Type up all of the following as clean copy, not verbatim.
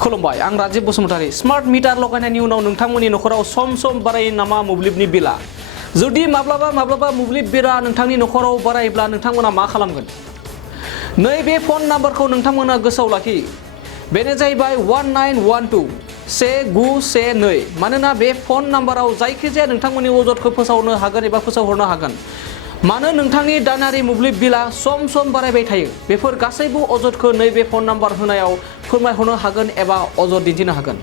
खुलुमबाय आं Rajib Basumatary smart metre लगायनायनि उनाव नोंथांमोननि नखराव सम बारायो नामा मोब्लिबनि बिला जुदि माब्लाबा मोब्लिब बिला नोंथांनि नखराव बारायोब्ला नोंथांमोना मा खालामगोन नैबे फन नाम्बारखौ नोंथांमोना गोसोआव लाखि बेनो जाहैबाय 19121912 मानोना बे फन नाम्बाराव जायखिजाया नोंथांमोननि अजदखौ फोसावनो हागोन एबा फोसावहरनो हागोन मानो नोंथांनि दानारि मोब्लिब बिला सम बारायबाय थायो बेफोर गासैबो अजदखौ नैबे फन नाम्बार होनायाव फोरमायहरनो हागोन एबा अजद दिन्थिनो हागोन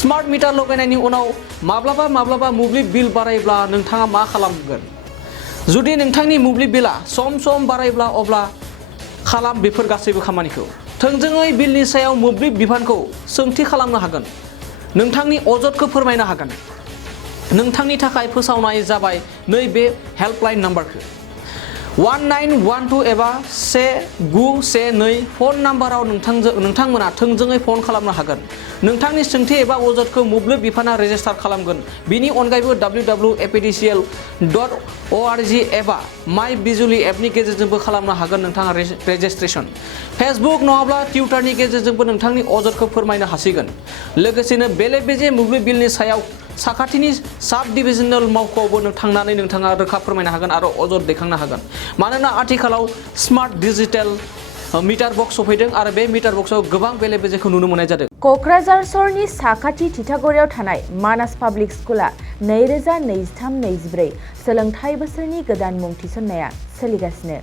स्मार्ट मिटार लगायनायनि उनाव माब्लाबा मोब्लिब बिल बारायोब्ला नोंथाङा मा खालामगोन जुदि नोंथांनि मोब्लिब बिला सम बारायोब्ला अब्ला खालाम बेफोर गासैबो खामानिखौ थोंजोङै बिलनि सायाव मोब्लिब बिफानखौ सोंथि खालामनो हागोन नोंथांनि अजदखौ फोरमायनो हागोन नोंथांनि थाखाय फोसावनाय जाबाय नैबे हेल्पलाइन नाम्बारखौ 1912 एबा 1912 फन नाम्बाराव नोंथांमोना थोंजोङै फन खालामनो हागोन नोंथांनि सोंथि एबा अजदखौ मोब्लिब बिफाना रेजिस्टार खालामगोन बिनि अनगायैबो www.apdcl.org एबा माइ बिजुली एपनि गेजेरजोंबो खालामनो हागोन नोंथाङा रेजिस्ट्रेशन फेसबुक नङाब्ला टुइटारनि गेजेरजोंबो नोंथांनि अजदखौ फोरमायनो हासिगोन लोगोसेनो बेले-बेजे मोब्लिब बिलनि सायाव साखाथिनि साब डिभिजनेल मावख'आवबो थांनानै नोंथाङा रोखा फोरमायनो हागोन आरो अजद दैखांनो हागोन मानोना आथिखालाव स्मार्ट डिजिटेल मिटार बक्स सफैदों आरो बे मिटार बक्सआव गोबां बेले-बेजेखौ नुनो मोननाय जादों क'क्राझार सहरनि साखाथि तितागुरियाव थानाय मानास पाब्लिक स्कुला 2023-24 सोलोंथाइ बोसोरनि गोदान मुं थिसननाया सोलिगासिनो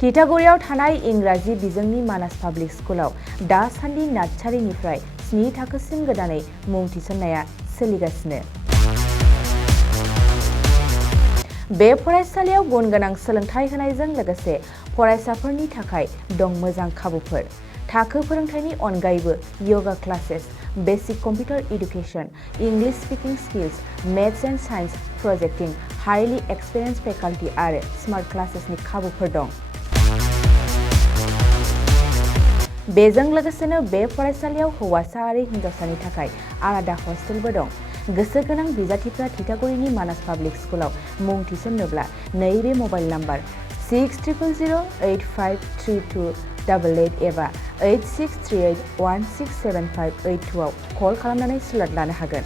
तितागुरियाव थानाय इंराजि बिजोंनि मानास पाब्लिक स्कुलाव दासान्दि नार्सारिनिफ्राय 7 थाखोसिम गोदानै मुं थिसननाया सोलिगासिनो बे फरायसालियाव गुन गोनां सोलोंथाइ होनायजों लोगोसे फरायसाफोरनि थाखाय दं मोजां खाबुफोर थाखो फोरोंथायनि अनगायैबो yoga classes basic computer education English speaking skills maths and science projecting highly experience faculty आरो स्मार्ट क्लासेसनि खाबुफोर दं बेजों लोगोसेनो बे फरायसालियाव हौवासा आरो हिन्जावसानि थाखाय आलादा हस्टेलबो दं गोसो गोनां बिजाथिफ्रा तितागुरिनि मानास पाब्लिक स्कुलाव मुं थिसन्नोब्ला नैबे मबाइल नाम्बार 6000853288 एबा 8638167582 आव कल खालामनानै स्लट लानो हागोन